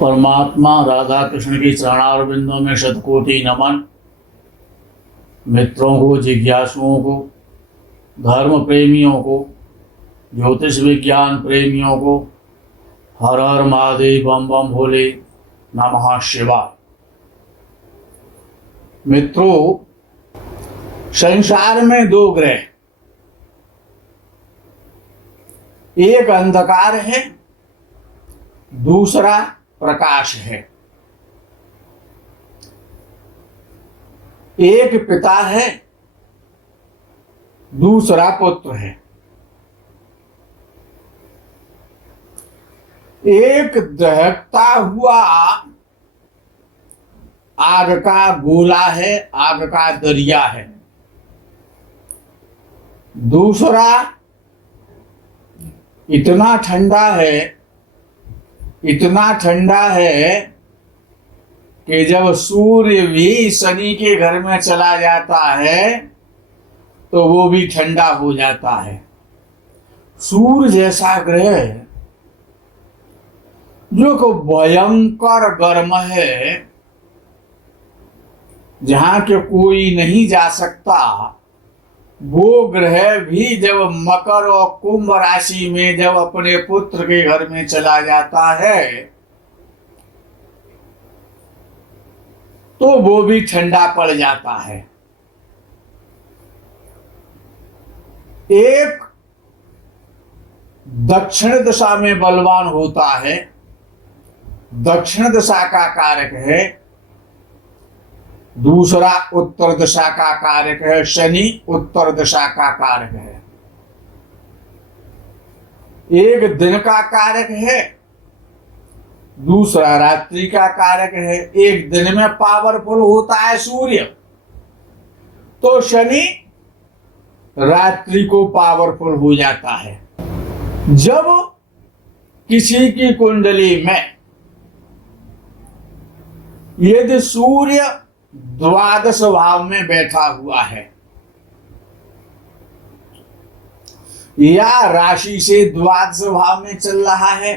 परमात्मा राधा कृष्ण के चरणारविंदों में शतकोटि नमन। मित्रों को, जिज्ञासुओं को, धर्म प्रेमियों को, ज्योतिष विज्ञान प्रेमियों को हर हर महादेव, बम बम भोले, नमः शिवाय। मित्रों, संसार में दो ग्रह, एक अंधकार है, दूसरा प्रकाश है। एक पिता है, दूसरा पुत्र है। एक दहकता हुआ आग का गोला है, आग का दरिया है। दूसरा इतना ठंडा है, इतना ठंडा है कि जब सूर्य भी शनि के घर में चला जाता है तो वो भी ठंडा हो जाता है। सूर्य जैसा ग्रह जो को भयंकर गर्म है, जहां के कोई नहीं जा सकता, वो ग्रह भी जब मकर और कुंभ राशि में जब अपने पुत्र के घर में चला जाता है तो वो भी ठंडा पड़ जाता है। एक दक्षिण दिशा में बलवान होता है, दक्षिण दिशा का कारक है। दूसरा उत्तर दिशा का कारक है, शनि उत्तर दिशा का कारक है। एक दिन का कारक है, दूसरा रात्रि का कारक है। एक दिन में पावरफुल होता है सूर्य, तो शनि रात्रि को पावरफुल हो जाता है। जब किसी की कुंडली में यदि सूर्य द्वादश भाव में बैठा हुआ है या राशि से द्वादश भाव में चल रहा है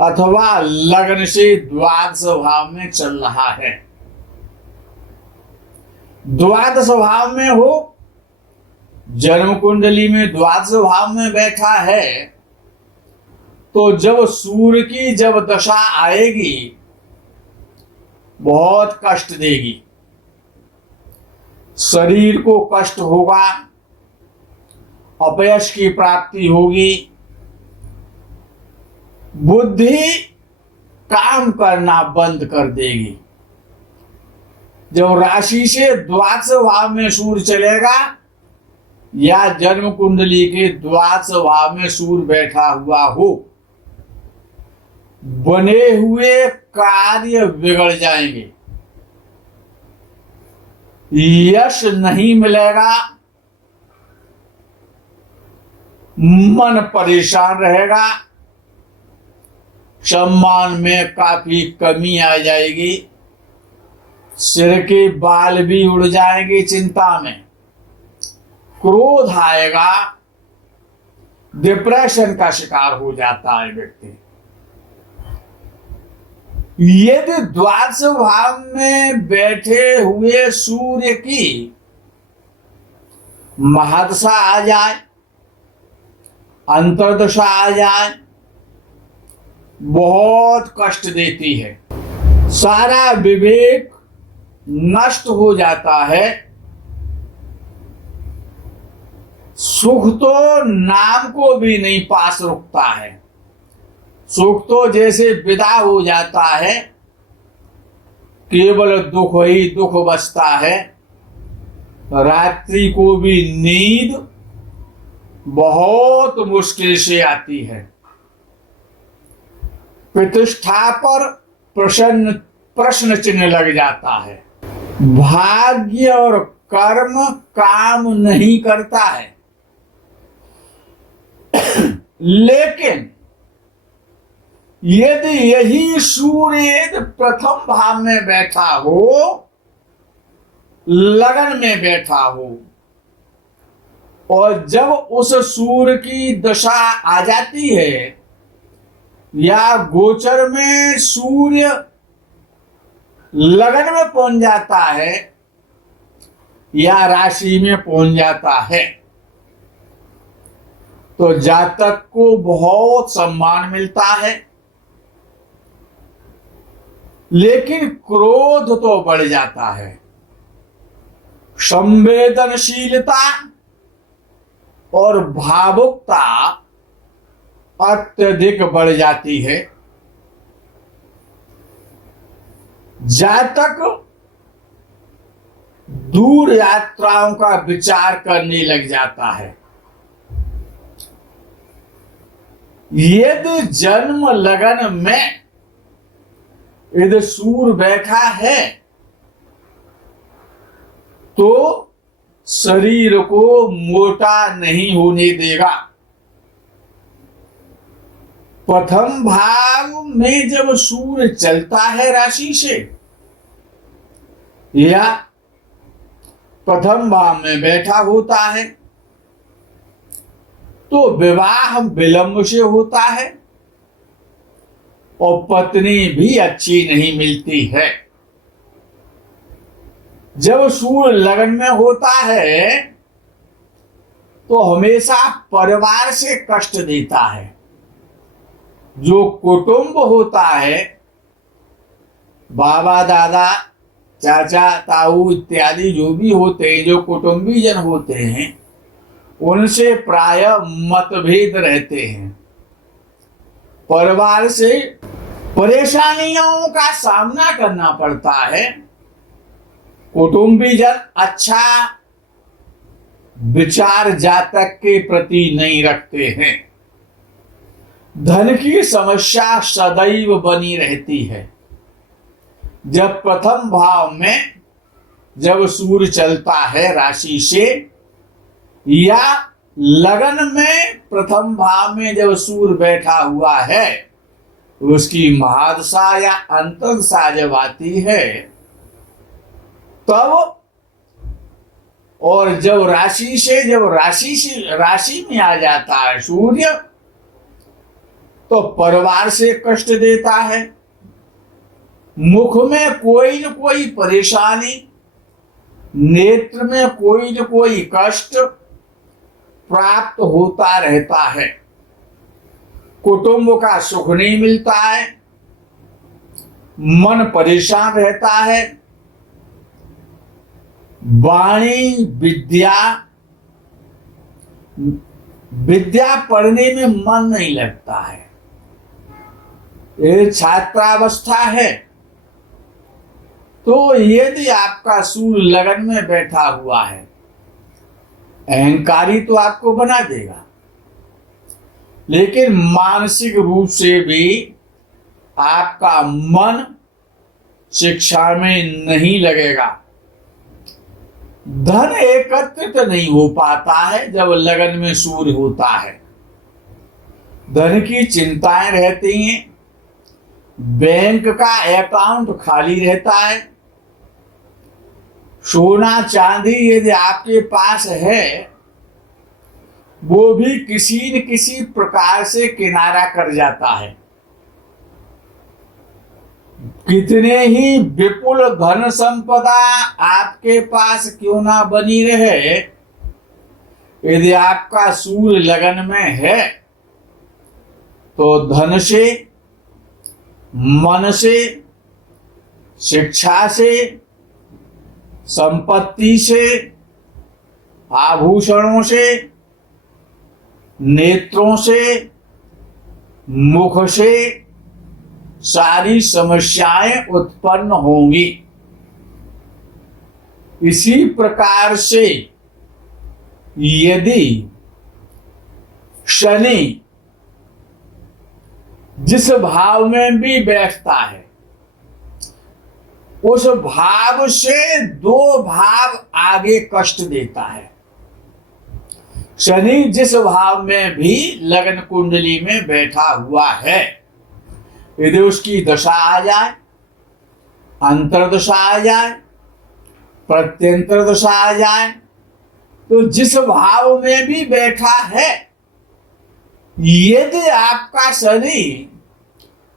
अथवा लग्न से द्वादश भाव में चल रहा है, द्वादश भाव में हो, जन्म कुंडली में द्वादश भाव में बैठा है, तो जब सूर्य की जब दशा आएगी बहुत कष्ट देगी। शरीर को कष्ट होगा, अपयश की प्राप्ति होगी, बुद्धि काम करना बंद कर देगी। जब राशि से द्वादश भाव में सूर्य चलेगा या जन्म कुंडली के द्वादश भाव में सूर्य बैठा हुआ हो, बने हुए कार्य बिगड़ जाएंगे, यश नहीं मिलेगा, मन परेशान रहेगा, सम्मान में काफी कमी आ जाएगी, सिर के बाल भी उड़ जाएंगे चिंता में, क्रोध आएगा, डिप्रेशन का शिकार हो जाता है व्यक्ति। यदि द्वादश भाव में बैठे हुए सूर्य की महादशा आ जाए, अंतर्दशा आ जाए, बहुत कष्ट देती है, सारा विवेक नष्ट हो जाता है। सुख तो नाम को भी नहीं पास रुकता है, सुख तो जैसे विदा हो जाता है, केवल दुख ही दुख बचता है। रात्रि को भी नींद बहुत मुश्किल से आती है। प्रतिष्ठा पर प्रश्न चिन्ह लग जाता है। भाग्य और कर्म काम नहीं करता है। लेकिन यदि यही सूर्य प्रथम भाव में बैठा हो, लगन में बैठा हो, और जब उस सूर्य की दशा आ जाती है या गोचर में सूर्य लगन में पहुंच जाता है या राशि में पहुंच जाता है तो जातक को बहुत सम्मान मिलता है, लेकिन क्रोध तो बढ़ जाता है, संवेदनशीलता और भावुकता अत्यधिक बढ़ जाती है। जातक दूर यात्राओं का विचार करने लग जाता है। यदि जन्म लगन में यदि सूर्य बैठा है तो शरीर को मोटा नहीं होने देगा। प्रथम भाव में जब सूर्य चलता है राशि से या प्रथम भाव में बैठा होता है तो विवाह विलंब से होता है और पत्नी भी अच्छी नहीं मिलती है। जब सूर्य लगन में होता है तो हमेशा परिवार से कष्ट देता है। जो कुटुंब होता है, बाबा दादा चाचा ताऊ इत्यादि जो भी होते हैं, जो कुटुंबीजन होते हैं, उनसे प्राय मतभेद रहते हैं। परिवार से परेशानियों का सामना करना पड़ता है। कुटुंबीजन अच्छा विचार जातक के प्रति नहीं रखते हैं। धन की समस्या सदैव बनी रहती है। जब प्रथम भाव में जब सूर्य चलता है राशि से या लगन में प्रथम भाव में जब सूर्य बैठा हुआ है, उसकी महादशा या अंतर्दशा जब आती है तब, और जब राशि में आ जाता है सूर्य तो परिवार से कष्ट देता है। मुख में कोई न कोई परेशानी, नेत्र में कोई न कोई कष्ट प्राप्त होता रहता है। कुटुंब का सुख नहीं मिलता है, मन परेशान रहता है। वाणी विद्या पढ़ने में मन नहीं लगता है। ये छात्रावस्था है तो यदि आपका सूर्य लगन में बैठा हुआ है, अहंकारी तो आपको बना देगा, लेकिन मानसिक रूप से भी आपका मन शिक्षा में नहीं लगेगा। धन एकत्रित नहीं हो पाता है जब लगन में सूर्य होता है। धन की चिंताएं रहती हैं, बैंक का अकाउंट खाली रहता है। सोना चांदी यदि आपके पास है वो भी किसी न किसी प्रकार से किनारा कर जाता है। कितने ही विपुल धन संपदा आपके पास क्यों ना बनी रहे, यदि आपका सूर्य लगन में है तो धन से, मन से, शिक्षा से, संपत्ति से, आभूषणों से, नेत्रों से, मुख से सारी समस्याएं उत्पन्न होंगी। इसी प्रकार से यदि शनि जिस भाव में भी बैठता है उस भाव से दो भाव आगे कष्ट देता है। शनि जिस भाव में भी लगन कुंडली में बैठा हुआ है, यदि उसकी दशा आ जाए, अंतर्दशा आ जाए, प्रत्यंतर दशा आ जाए, तो जिस भाव में भी बैठा है, यदि आपका शनि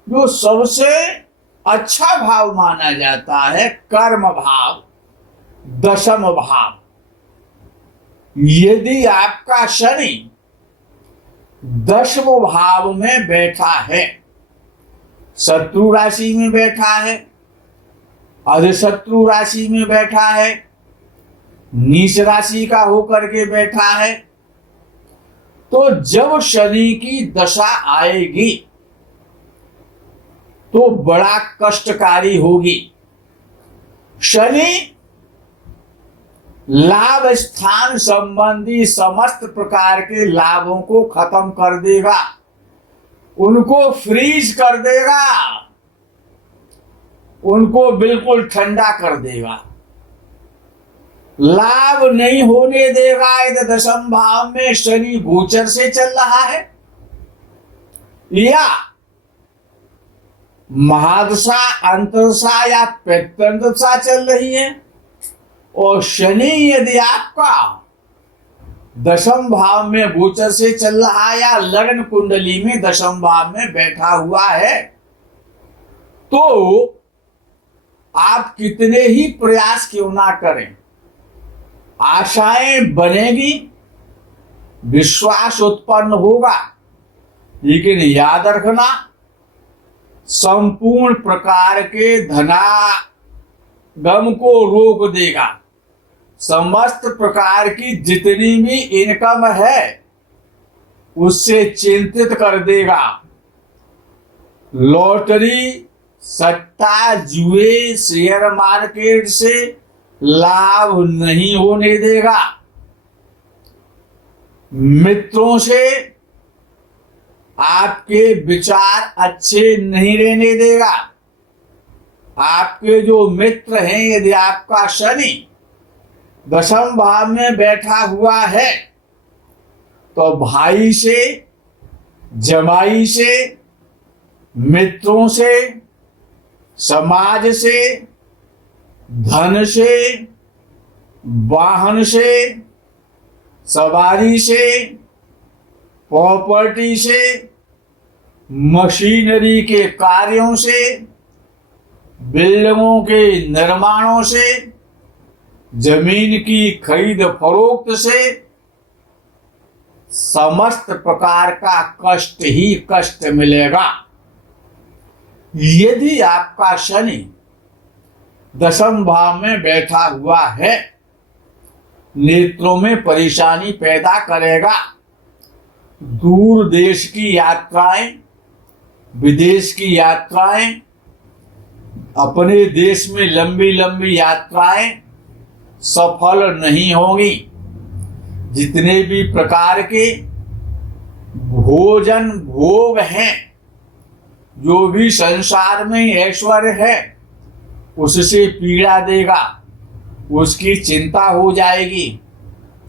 जो सबसे अच्छा भाव माना जाता है कर्म भाव, दशम भाव। यदि आपका शनि दशम भाव में बैठा है, शत्रु राशि में बैठा है, अधिशत्रु राशि में बैठा है, नीच राशि का होकर के बैठा है, तो जब शनि की दशा आएगी तो बड़ा कष्टकारी होगी। शनि लाभ स्थान संबंधी समस्त प्रकार के लाभों को खत्म कर देगा, उनको फ्रीज कर देगा, उनको बिल्कुल ठंडा कर देगा, लाभ नहीं होने देगा। यदि दशम भाव में शनि गोचर से चल रहा है या महादशा, अंतरदशा या पैतृदशा चल रही है, और शनि यदि आपका दशम भाव में गोचर से चल रहा है या लग्न कुंडली में दशम भाव में बैठा हुआ है, तो आप कितने ही प्रयास क्यों ना करें, आशाएं बनेगी, विश्वास उत्पन्न होगा, लेकिन याद रखना संपूर्ण प्रकार के धनागम को रोक देगा। समस्त प्रकार की जितनी भी इनकम है उससे चिंतित कर देगा। लॉटरी, सट्टा, जुए, शेयर मार्केट से लाभ नहीं होने देगा। मित्रों से आपके विचार अच्छे नहीं रहने देगा। आपके जो मित्र हैं, यदि आपका शनि दशम भाव में बैठा हुआ है तो भाई से, जमाई से, मित्रों से, समाज से, धन से, वाहन से, सवारी से, प्रॉपर्टी से, मशीनरी के कार्यों से, बिल्डिंगों के निर्माणों से, जमीन की खरीद फरोख्त से समस्त प्रकार का कष्ट ही कष्ट मिलेगा। यदि आपका शनि दशम भाव में बैठा हुआ है, नेत्रों में परेशानी पैदा करेगा। दूर देश की यात्राएं, विदेश की यात्राएं, अपने देश में लंबी लंबी यात्राएं सफल नहीं होंगी। जितने भी प्रकार के भोजन भोग हैं, जो भी संसार में ऐश्वर्य है, उससे पीड़ा देगा, उसकी चिंता हो जाएगी।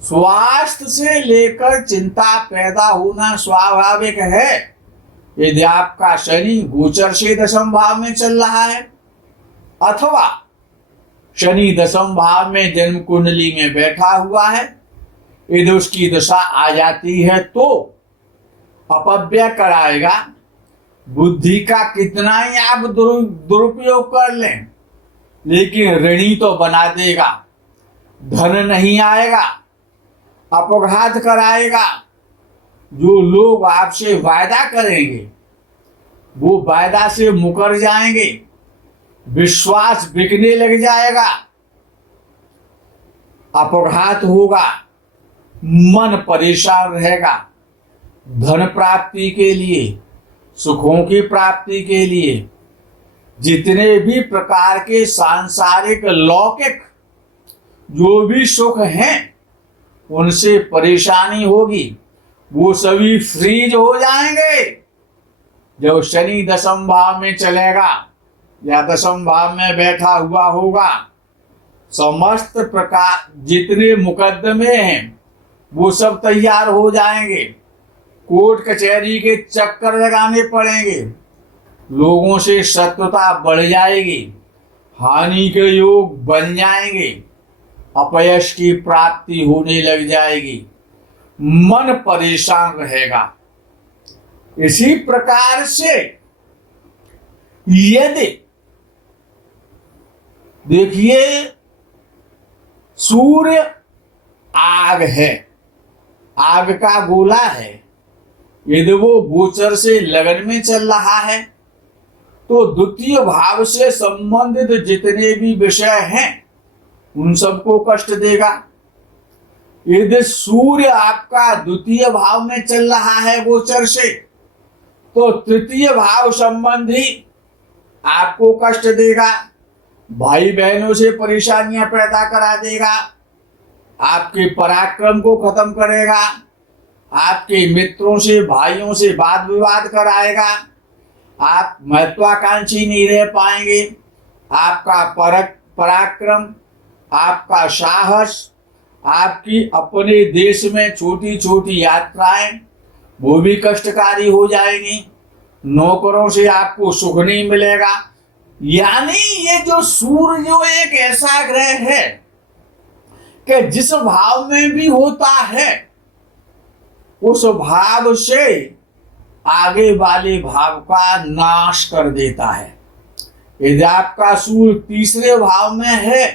स्वास्थ्य से लेकर चिंता पैदा होना स्वाभाविक है यदि आपका शनि गोचर से दशम भाव में चल रहा है, अथवा शनि दशम भाव में जन्म कुंडली में बैठा हुआ है। यदि उसकी दशा आ जाती है तो अपव्यय कराएगा। बुद्धि का कितना ही आप दुरुपयोग कर लें, लेकिन ऋणी तो बना देगा। धन नहीं आएगा, अपघात कराएगा। जो लोग आपसे वायदा करेंगे वो वायदा से मुकर जाएंगे, विश्वास बिकने लग जाएगा, अपघात होगा, मन परेशान रहेगा। धन प्राप्ति के लिए, सुखों की प्राप्ति के लिए, जितने भी प्रकार के सांसारिक लौकिक जो भी सुख हैं उनसे परेशानी होगी, वो सभी फ्रीज हो जाएंगे। जब शनि दशम भाव में चलेगा या दशम भाव में बैठा हुआ होगा, समस्त प्रकार जितने मुकदमे हैं वो सब तैयार हो जाएंगे। कोर्ट कचहरी के चक्कर लगाने पड़ेंगे, लोगों से शत्रुता बढ़ जाएगी, हानि के योग बन जाएंगे, अपयश की प्राप्ति होने लग जाएगी, मन परेशान रहेगा। इसी प्रकार से यदि देखिए सूर्य आग है, आग का गोला है, यदि वो गोचर से लगन में चल रहा है तो द्वितीय भाव से संबंधित जितने भी विषय हैं उन सबको कष्ट देगा। यदि सूर्य आपका द्वितीय भाव में चल रहा है गोचर से तो तृतीय भाव संबंधी आपको कष्ट देगा, भाई बहनों से परेशानियां पैदा करा देगा, आपके पराक्रम को खत्म करेगा, आपके मित्रों से भाइयों से वाद विवाद कराएगा, आप महत्वाकांक्षी नहीं रह पाएंगे, आपका पराक्रम, आपका साहस, आपकी अपने देश में छोटी छोटी यात्राएं वो भी कष्टकारी हो जाएंगी, नौकरों से आपको सुख नहीं मिलेगा। यानी ये जो सूर्य जो एक ऐसा ग्रह है कि जिस भाव में भी होता है उस भाव से आगे वाले भाव का नाश कर देता है। यदि आपका सूर्य तीसरे भाव में है,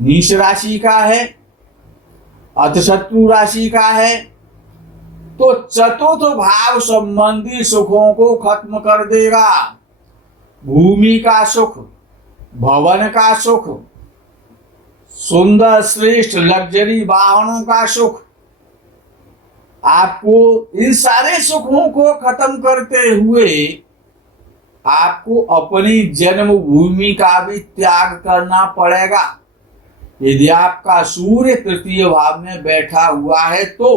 नीच राशि का है, अतशत्रु राशि का है, तो चतुर्थ भाव संबंधी सुखों को खत्म कर देगा। भूमि का सुख, भवन का सुख, सुंदर श्रेष्ठ लग्जरी वाहनों का सुख, आपको इन सारे सुखों को खत्म करते हुए आपको अपनी जन्मभूमि का भी त्याग करना पड़ेगा। यदि आपका सूर्य तृतीय भाव में बैठा हुआ है तो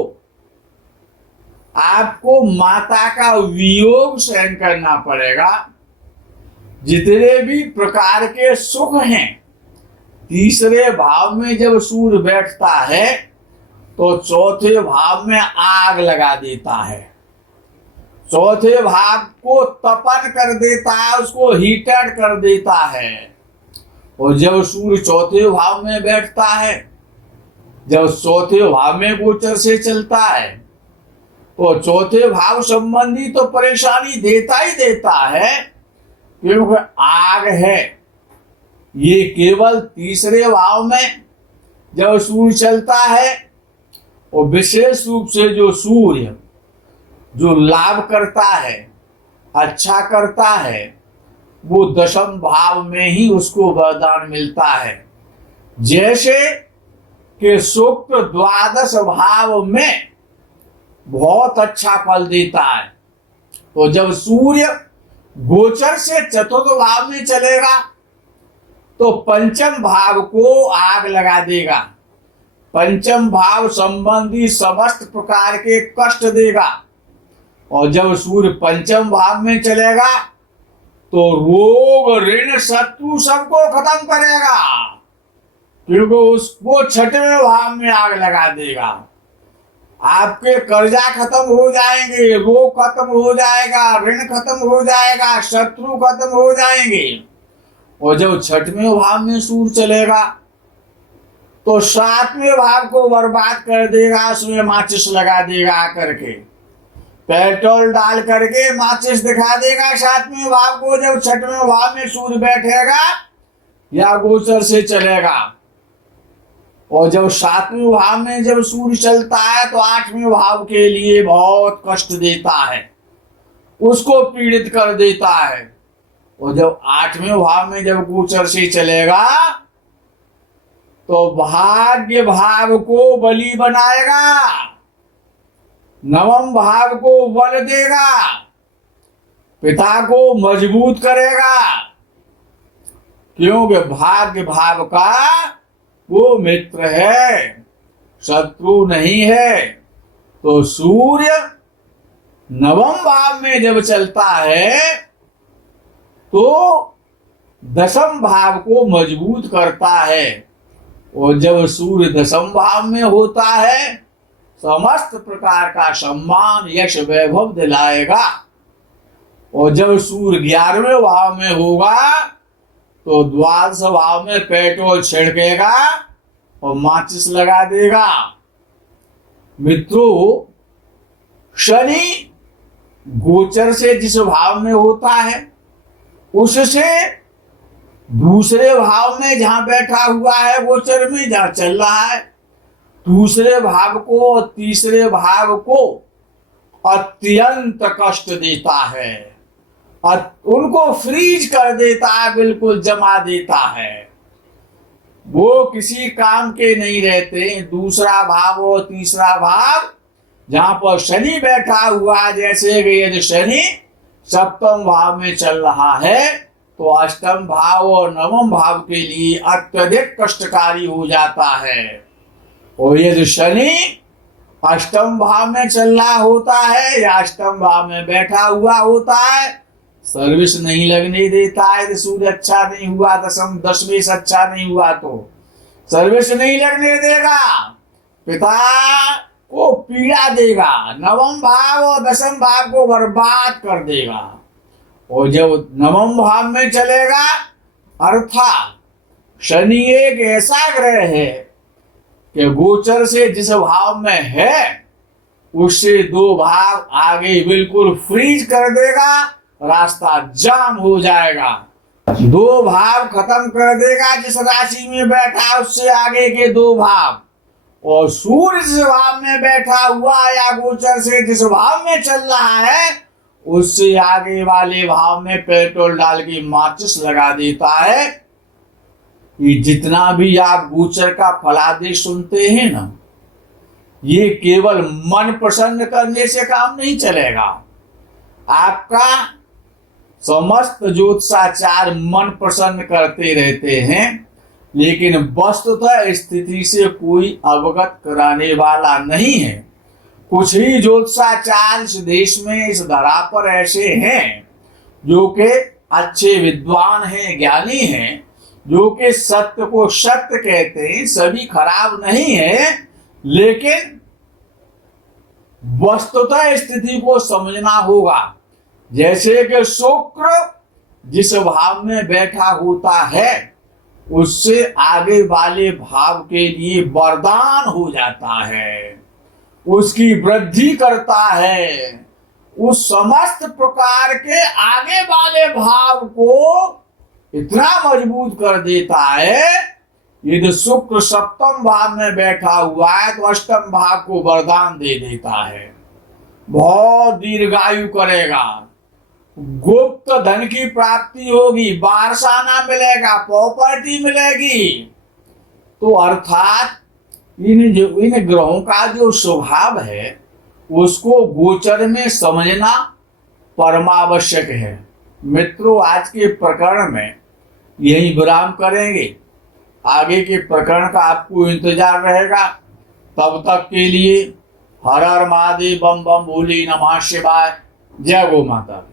आपको माता का वियोग सहन करना पड़ेगा। जितने भी प्रकार के सुख हैं, तीसरे भाव में जब सूर्य बैठता है तो चौथे भाव में आग लगा देता है, चौथे भाव को तपन कर देता है, उसको हीटेड कर देता है। और जब सूर्य चौथे भाव में बैठता है, जब चौथे भाव में गोचर से चलता है तो चौथे भाव संबंधी तो परेशानी देता ही देता है, क्योंकि आग है। ये केवल तीसरे भाव में जब सूर्य चलता है, और विशेष रूप से जो सूर्य जो लाभ करता है, अच्छा करता है, वो दशम भाव में ही उसको वरदान मिलता है। जैसे कि सूक्त द्वादश भाव में बहुत अच्छा फल देता है, तो जब सूर्य गोचर से चतुर्थ भाव में चलेगा तो पंचम भाव को आग लगा देगा, पंचम भाव संबंधी समस्त प्रकार के कष्ट देगा। और जब सूर्य पंचम भाव में चलेगा तो रोग ऋण शत्रु सबको खत्म करेगा, क्योंकि उसको छठवें भाव में आग लगा देगा। आपके कर्जा खत्म हो जाएंगे, रोग खत्म हो जाएगा, ऋण खत्म हो जाएगा, शत्रु खत्म हो जाएंगे। और जब छठवें भाव में सूर्य चलेगा तो सातवें भाव को बर्बाद कर देगा, उसमें माचिस लगा देगा आकर के, पेट्रोल डाल करके माचिस दिखा देगा सातवें भाव को। जब छठवें भाव में सूर्य बैठेगा या गोचर से चलेगा, और जब सातवें भाव में जब सूर्य चलता है तो आठवें भाव के लिए बहुत कष्ट देता है, उसको पीड़ित कर देता है। और जब आठवें भाव में जब गोचर से चलेगा तो भाग्य भाव को बलि बनाएगा, नवम भाव को बल देगा, पिता को मजबूत करेगा, क्योंकि भाग्य भाव का वो मित्र है, शत्रु नहीं है। तो सूर्य नवम भाव में जब चलता है तो दशम भाव को मजबूत करता है, और जब सूर्य दशम भाव में होता है समस्त प्रकार का सम्मान यश वैभव दिलाएगा। और जब सूर्य 11वें भाव में होगा तो द्वादश भाव में पेट्रोल छिड़केगा और माचिस लगा देगा। मित्रों, शनि गोचर से जिस भाव में होता है उससे दूसरे भाव में जहां बैठा हुआ है गोचर में, जहां चल रहा है, दूसरे भाव को और तीसरे भाव को अत्यंत कष्ट देता है और उनको फ्रीज कर देता है, बिल्कुल जमा देता है। वो किसी काम के नहीं रहते। दूसरा भाव और तीसरा भाव जहां पर शनि बैठा हुआ है, जैसे कि यदि शनि सप्तम भाव में चल रहा है तो अष्टम भाव और नवम भाव के लिए अत्यधिक कष्टकारी हो जाता है। और यदि शनि अष्टम भाव में चल रहा होता है या अष्टम भाव में बैठा हुआ होता है, सर्विस नहीं लगने देता है। यदि सूर्य अच्छा नहीं हुआ, दसवें से अच्छा नहीं हुआ तो सर्विस नहीं लगने देगा, पिता को पीड़ा देगा, नवम भाव और दसम भाव को बर्बाद कर देगा। और जब नवम भाव में चलेगा, अर्थात शनि एक ऐसा ग्रह है कि गोचर से जिस भाव में है उससे दो भाव आगे बिल्कुल फ्रीज कर देगा, रास्ता जाम हो जाएगा। दो भाव खत्म कर देगा, जिस राशि में बैठा उससे आगे के दो भाव। और सूर्य जिस भाव में बैठा हुआ या गोचर से जिस भाव में चल रहा है उससे आगे वाले भाव में पेट्रोल डाल के माचिस लगा देता है। ये जितना भी आप गोचर का फलादेश सुनते हैं ना, ये केवल मन प्रसन्न करने से काम नहीं चलेगा। आपका समस्त ज्योतिषाचार मन प्रसन्न करते रहते हैं, लेकिन वस्तुतः स्थिति से कोई अवगत कराने वाला नहीं है। कुछ ही ज्योतिषाचार्य इस देश में, इस धरा पर ऐसे हैं जो कि अच्छे विद्वान हैं, ज्ञानी हैं, जो कि सत्य को सत्य कहते हैं। सभी खराब नहीं है, लेकिन वस्तुतः स्थिति को समझना होगा। जैसे कि शुक्र जिस भाव में बैठा होता है उससे आगे वाले भाव के लिए वरदान हो जाता है, उसकी वृद्धि करता है, उस समस्त प्रकार के आगे वाले भाव को इतना मजबूत कर देता है। यदि शुक्र सप्तम भाव में बैठा हुआ है तो अष्टम भाव को वरदान दे देता है, बहुत दीर्घायु करेगा, गुप्त धन की प्राप्ति होगी, वारसाना मिलेगा, प्रॉपर्टी मिलेगी। तो अर्थात इन ग्रहों का जो स्वभाव है उसको गोचर में समझना परमावश्यक है। मित्रों, आज के प्रकरण में यही विराम करेंगे। आगे के प्रकरण का आपको इंतजार रहेगा। तब तक के लिए हर हर महादेव, बम बम भोले, नमः शिवाय, जय गो माता।